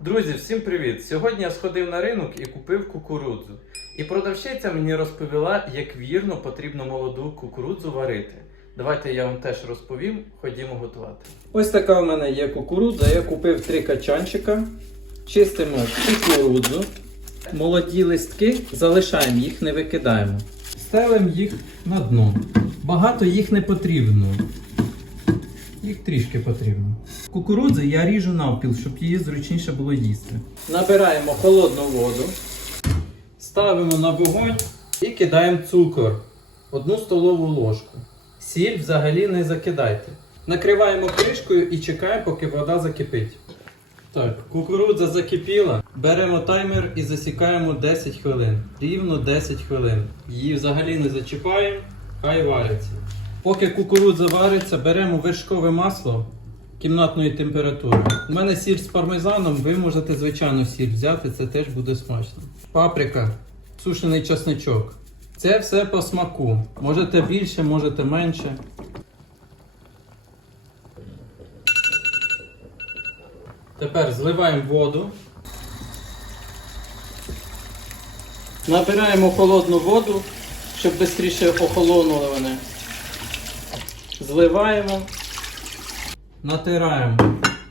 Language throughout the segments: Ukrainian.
Друзі, всім привіт! Сьогодні я сходив на ринок і купив кукурудзу. І продавщиця мені розповіла, як вірно потрібно молоду кукурудзу варити. Давайте я вам теж розповім, ходімо готувати. Ось така в мене є кукурудза. Я купив три качанчика. Чистимо кукурудзу. Молоді листки залишаємо, їх не викидаємо. Стелимо їх на дно. Багато їх не потрібно. Їх трішки потрібно. Кукурудзи я ріжу навпіл, щоб її зручніше було їсти. Набираємо холодну воду, ставимо на вогонь і кидаємо цукор. Одну столову ложку. Сіль взагалі не закидайте. Накриваємо кришкою і чекаємо, поки вода закипить. Так, кукурудза закипіла. Беремо таймер і засікаємо 10 хвилин. Рівно 10 хвилин. Її взагалі не зачіпаємо, хай вариться. Поки кукурудза вариться, беремо вершкове масло кімнатної температури. У мене сіль з пармезаном, ви можете звичайну сіль взяти, це теж буде смачно. Паприка, сушений чесничок. Це все по смаку. Можете більше, можете менше. Тепер зливаємо воду. Набираємо холодну воду, щоб швидше охолонули вони. Зливаємо, натираємо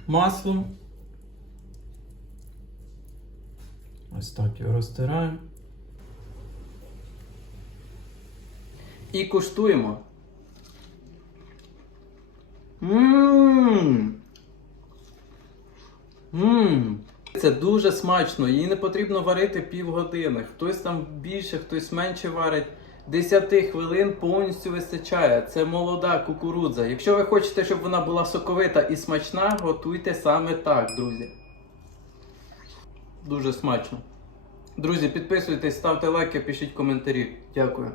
маслом. Ось так його розтираємо. І куштуємо. Ммм. Ммм. Це дуже смачно, її не потрібно варити півгодини. Хтось там більше, хтось менше варить. 10 хвилин повністю вистачає. Це молода кукурудза. Якщо ви хочете, щоб вона була соковита і смачна, готуйте саме так, друзі. Дуже смачно. Друзі, підписуйтесь, ставте лайки, пишіть коментарі. Дякую.